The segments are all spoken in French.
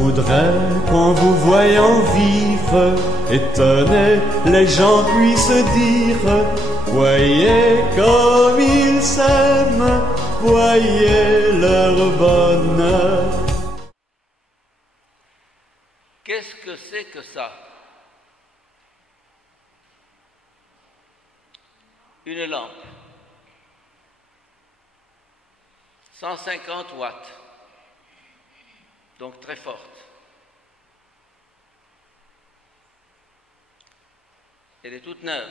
voudrais qu'en vous voyant vivre, étonnés, les gens puissent dire: voyez comme ils s'aiment, voyez leur bonheur. Qu'est-ce que c'est que ça? Une lampe. 150 watts. Donc très forte. Elle est toute neuve.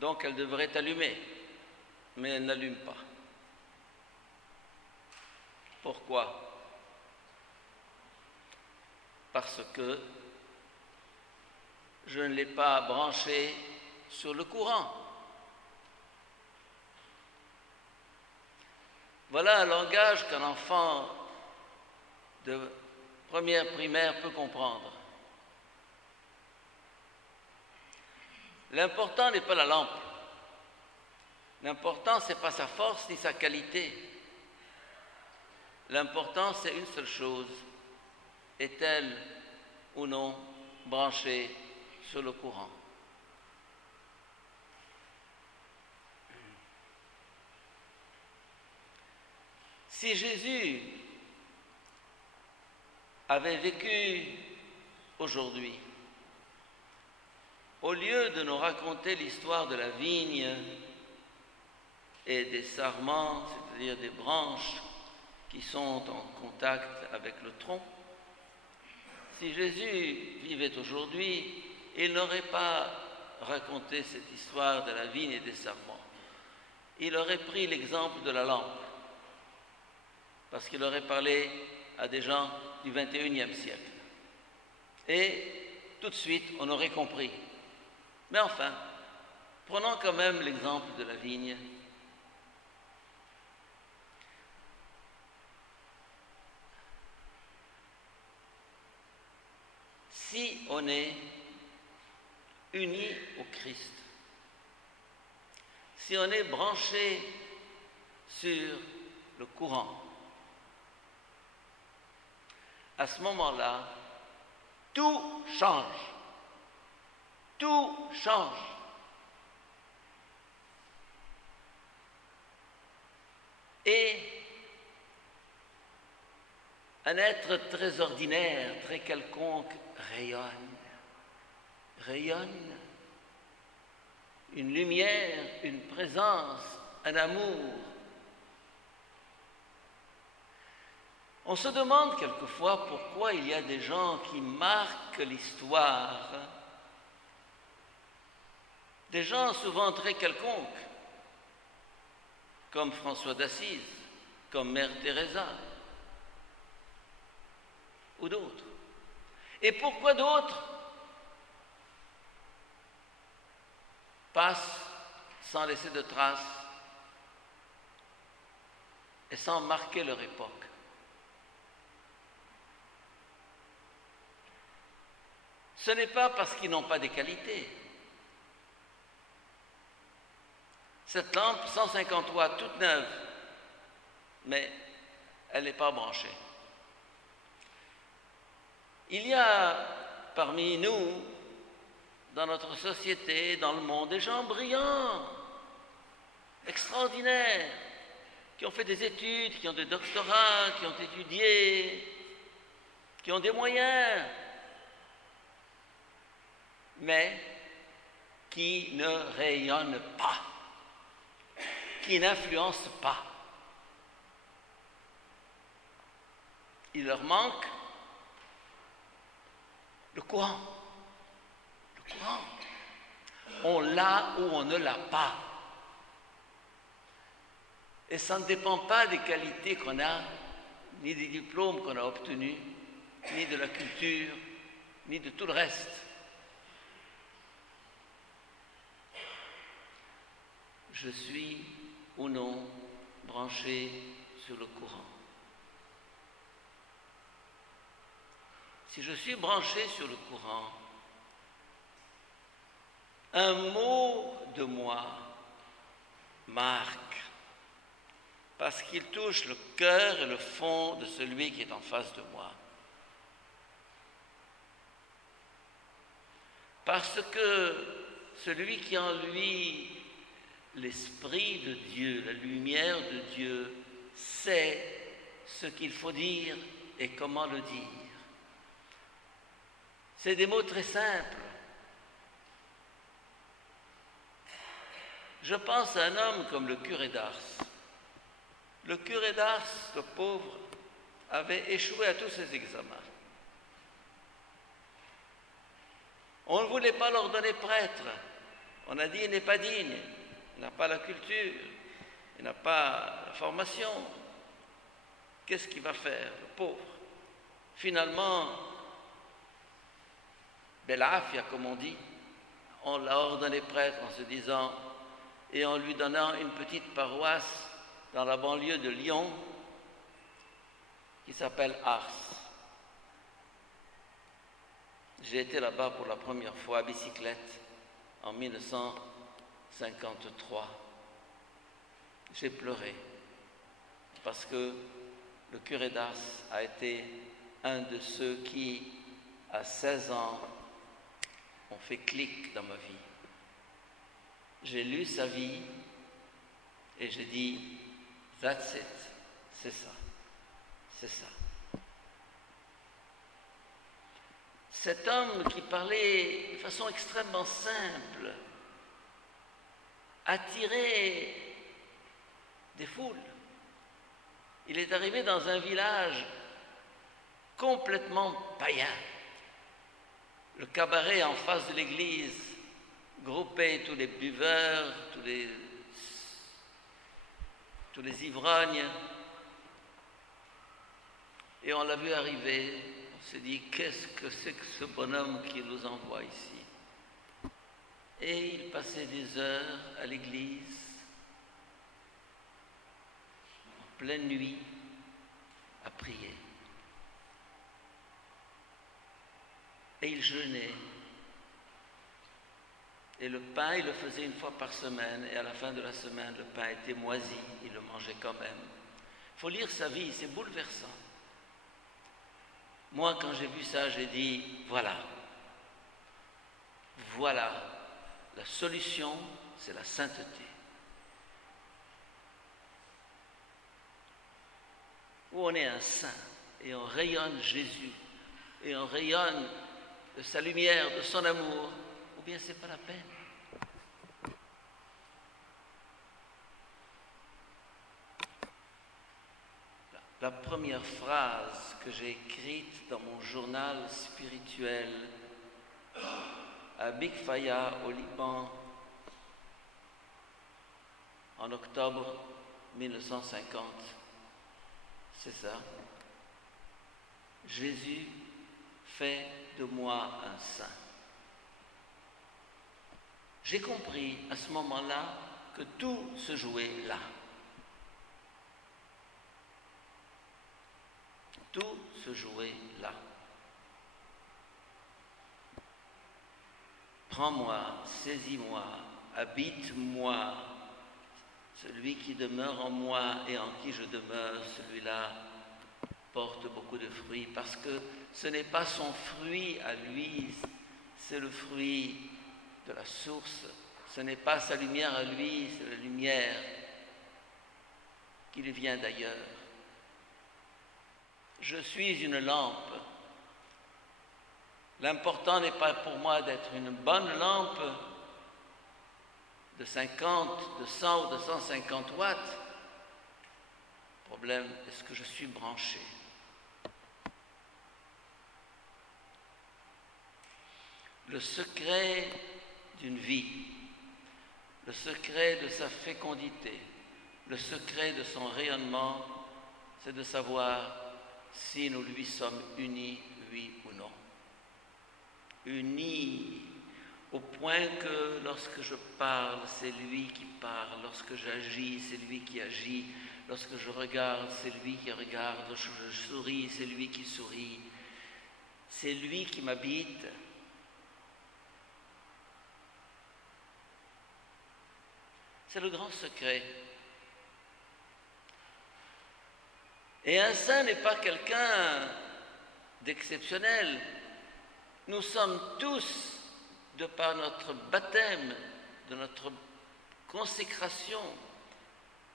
Donc elle devrait allumer. Mais elle n'allume pas. Pourquoi? Parce que je ne l'ai pas branchée sur le courant. Voilà un langage qu'un enfant de première primaire peut comprendre. L'important n'est pas la lampe. L'important, ce n'est pas sa force ni sa qualité. L'important, c'est une seule chose. Est-elle ou non branchée sur le courant? Si Jésus avait vécu aujourd'hui, au lieu de nous raconter l'histoire de la vigne et des sarments, c'est-à-dire des branches qui sont en contact avec le tronc, si Jésus vivait aujourd'hui, il n'aurait pas raconté cette histoire de la vigne et des sarments. Il aurait pris l'exemple de la lampe, parce qu'il aurait parlé à des gens du XXIe siècle. Et tout de suite, on aurait compris. Mais enfin, prenons quand même l'exemple de la vigne. Si on est unis au Christ, si on est branché sur le courant, à ce moment-là, tout change. Tout change. Et un être très ordinaire, très quelconque, rayonne. Rayonne. Une lumière, une présence, un amour. On se demande quelquefois pourquoi il y a des gens qui marquent l'histoire, des gens souvent très quelconques, comme François d'Assise, comme Mère Teresa, ou d'autres. Et pourquoi d'autres passent sans laisser de traces et sans marquer leur époque? Ce n'est pas parce qu'ils n'ont pas des qualités. Cette lampe, 150 watts, toute neuve, mais elle n'est pas branchée. Il y a parmi nous, dans notre société, dans le monde, des gens brillants, extraordinaires, qui ont fait des études, qui ont des doctorats, qui ont étudié, qui ont des moyens, mais qui ne rayonnent pas, qui n'influencent pas. Il leur manque le courant. Le courant. On l'a ou on ne l'a pas. Et ça ne dépend pas des qualités qu'on a, ni des diplômes qu'on a obtenus, ni de la culture, ni de tout le reste. Je suis ou non branché sur le courant. Si je suis branché sur le courant, un mot de moi marque, parce qu'il touche le cœur et le fond de celui qui est en face de moi. Parce que celui qui a en lui l'Esprit de Dieu, la lumière de Dieu, sait ce qu'il faut dire et comment le dire. C'est des mots très simples. Je pense à un homme comme le curé d'Ars. Le curé d'Ars, le pauvre, avait échoué à tous ses examens. On ne voulait pas l'ordonner prêtre. On a dit il n'est pas digne, il n'a pas la culture, il n'a pas la formation. Qu'est-ce qu'il va faire, le pauvre? Finalement, Belafia, comme on dit, on l'a ordonné prêtre en se disant, et en lui donnant une petite paroisse dans la banlieue de Lyon qui s'appelle Ars. J'ai été là-bas pour la première fois à bicyclette en 1953. J'ai pleuré parce que le curé d'Ars a été un de ceux qui, à 16 ans, ont fait clic dans ma vie. J'ai lu sa vie et j'ai dit, that's it, c'est ça, c'est ça. Cet homme qui parlait de façon extrêmement simple attirait des foules. Il est arrivé dans un village complètement païen. Le cabaret en face de l'église groupait tous les buveurs, tous les ivrognes. Et on l'a vu arriver, on s'est dit, qu'est-ce que c'est que ce bonhomme qui nous envoie ici? Et il passait des heures à l'église, en pleine nuit, à prier. Et il jeûnait. Et le pain, il le faisait une fois par semaine, et à la fin de la semaine, le pain était moisi, il le mangeait quand même. Il faut lire sa vie, c'est bouleversant. Moi, quand j'ai vu ça, j'ai dit, voilà, la solution, c'est la sainteté. Où on est un saint, et on rayonne Jésus, et on rayonne de sa lumière, de son amour, ou bien c'est pas la peine. La première phrase que j'ai écrite dans mon journal spirituel à Big Faya au Liban en octobre 1950, c'est ça. Jésus fait de moi un saint. J'ai compris à ce moment-là que tout se jouait là. Tout se jouait là. Prends-moi, saisis-moi, habite-moi. Celui qui demeure en moi et en qui je demeure, celui-là porte beaucoup de fruits, parce que ce n'est pas son fruit à lui, c'est le fruit de la source. Ce n'est pas sa lumière à lui, c'est la lumière qui lui vient d'ailleurs. Je suis une lampe. L'important n'est pas pour moi d'être une bonne lampe de 50, de 100 ou de 150 watts. Le problème, est-ce que je suis branché? Le secret d'une vie, le secret de sa fécondité, le secret de son rayonnement, c'est de savoir si nous lui sommes unis, oui ou non. Unis au point que lorsque je parle, c'est lui qui parle, lorsque j'agis, c'est lui qui agit, lorsque je regarde, c'est lui qui regarde, lorsque je souris, c'est lui qui sourit, c'est lui qui m'habite. C'est le grand secret. Et un saint n'est pas quelqu'un d'exceptionnel. Nous sommes tous, de par notre baptême, de notre consécration,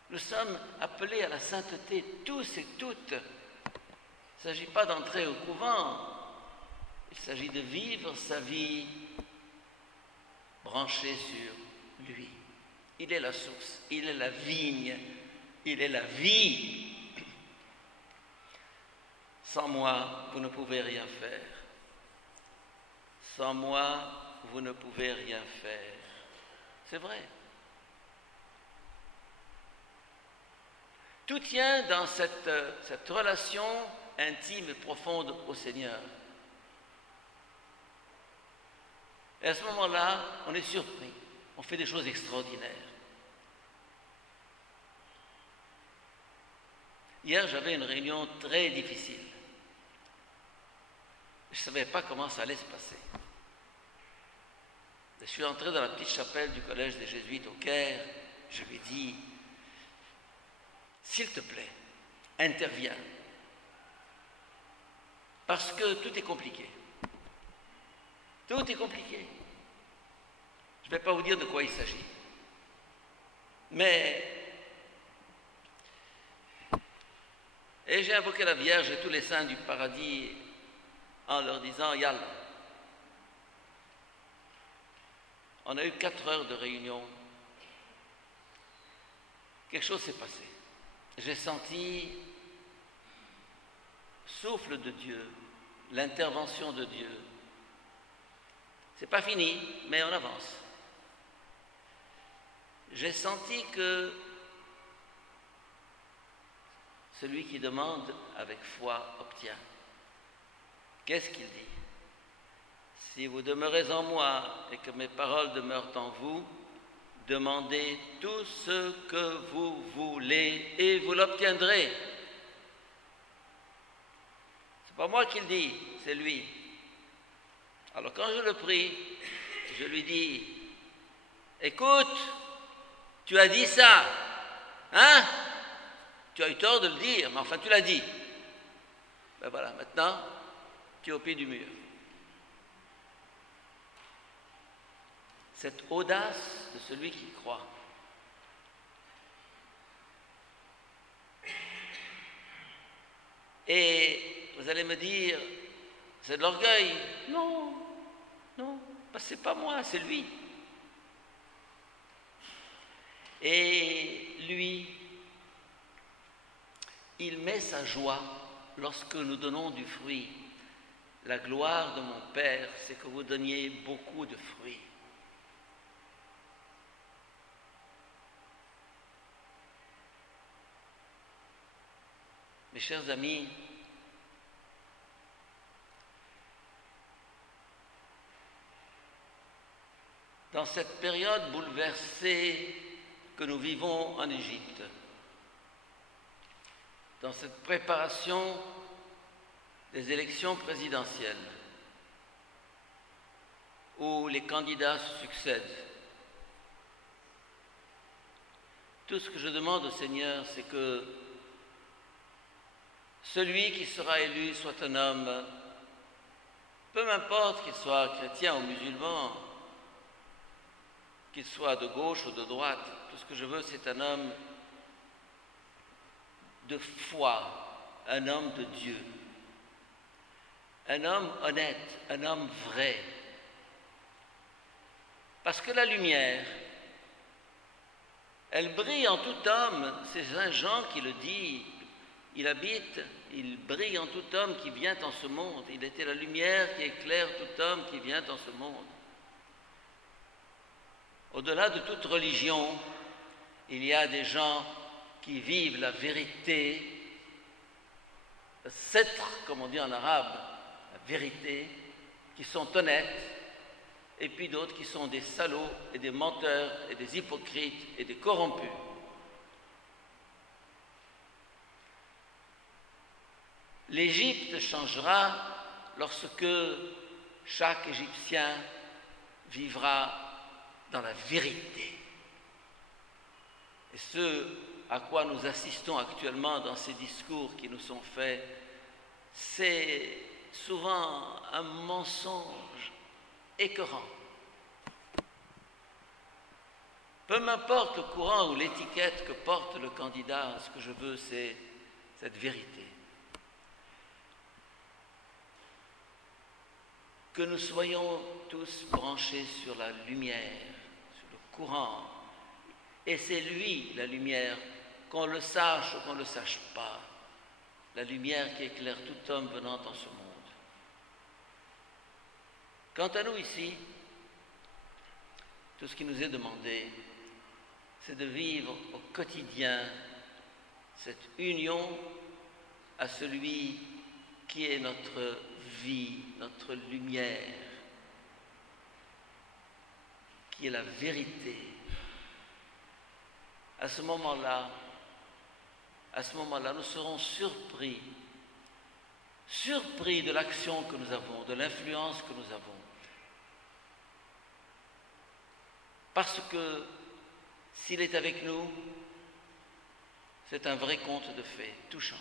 nous sommes appelés à la sainteté, tous et toutes. Il ne s'agit pas d'entrer au couvent, il s'agit de vivre sa vie branchée sur lui. Il est la source, il est la vigne, il est la vie. Sans moi, vous ne pouvez rien faire. Sans moi, vous ne pouvez rien faire. C'est vrai. Tout tient dans cette relation intime et profonde au Seigneur. Et à ce moment-là, on est surpris. On fait des choses extraordinaires. Hier, j'avais une réunion très difficile. Je ne savais pas comment ça allait se passer. Je suis entré dans la petite chapelle du collège des Jésuites au Caire. Je lui ai dit, s'il te plaît, interviens. Parce que tout est compliqué. Tout est compliqué. Je ne vais pas vous dire de quoi il s'agit. Et j'ai invoqué la Vierge et tous les saints du paradis en leur disant, Yallah. On a eu 4 heures de réunion. Quelque chose s'est passé. J'ai senti souffle de Dieu, l'intervention de Dieu. C'est pas fini, mais on avance. J'ai senti que celui qui demande avec foi obtient. Qu'est-ce qu'il dit? Si vous demeurez en moi et que mes paroles demeurent en vous, demandez tout ce que vous voulez et vous l'obtiendrez. C'est pas moi qui le dis, c'est lui. Alors quand je le prie, je lui dis, écoute, tu as dit ça, hein? Tu as eu tort de le dire, mais enfin tu l'as dit. Ben voilà, maintenant, tu es au pied du mur. Cette audace de celui qui croit. Et vous allez me dire, c'est de l'orgueil. Non, non, c'est pas moi, c'est lui. Et lui, il met sa joie lorsque nous donnons du fruit. La gloire de mon Père, c'est que vous donniez beaucoup de fruits. Mes chers amis, dans cette période bouleversée que nous vivons en Égypte, dans cette préparation des élections présidentielles, où les candidats se succèdent, tout ce que je demande au Seigneur, c'est que celui qui sera élu soit un homme, peu m'importe qu'il soit chrétien ou musulman, qu'il soit de gauche ou de droite, tout ce que je veux, c'est un homme de foi, un homme de Dieu, un homme honnête, un homme vrai. Parce que la lumière, elle brille en tout homme, c'est Saint Jean qui le dit. Il brille en tout homme qui vient en ce monde. Il était la lumière qui éclaire tout homme qui vient en ce monde. Au-delà de toute religion, il y a des gens qui vivent la vérité, le cêtre, comme on dit en arabe, la vérité, qui sont honnêtes, et puis d'autres qui sont des salauds et des menteurs et des hypocrites et des corrompus. L'Égypte changera lorsque chaque Égyptien vivra dans la vérité. Et ceux à quoi nous assistons actuellement dans ces discours qui nous sont faits, c'est souvent un mensonge écœurant. Peu m'importe le courant ou l'étiquette que porte le candidat, ce que je veux, c'est cette vérité. Que nous soyons tous branchés sur la lumière, sur le courant, et c'est lui, la lumière, qu'on le sache ou qu'on ne le sache pas, la lumière qui éclaire tout homme venant dans ce monde. Quant à nous ici, tout ce qui nous est demandé, c'est de vivre au quotidien cette union à celui qui est notre vie, notre lumière, qui est la vérité. À ce moment-là, nous serons surpris de l'action que nous avons, de l'influence que nous avons. Parce que s'il est avec nous, c'est un vrai conte de fées, tout change.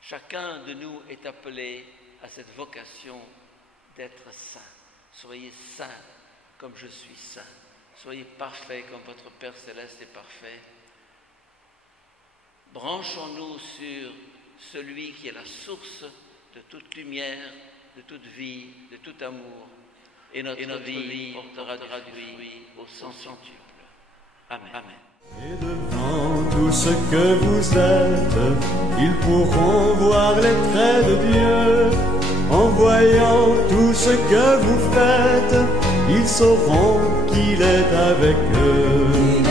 Chacun de nous est appelé à cette vocation d'être saint. Soyez saints comme je suis saint. Soyez parfaits comme votre Père Céleste est parfait. Branchons-nous sur celui qui est la source de toute lumière, de toute vie, de tout amour. Et notre vie portera du fruit au centuple. Amen. Amen. Et devant tout ce que vous êtes, ils pourront voir les traits de Dieu. En voyant tout ce que vous faites, ils sauront qu'il est avec eux.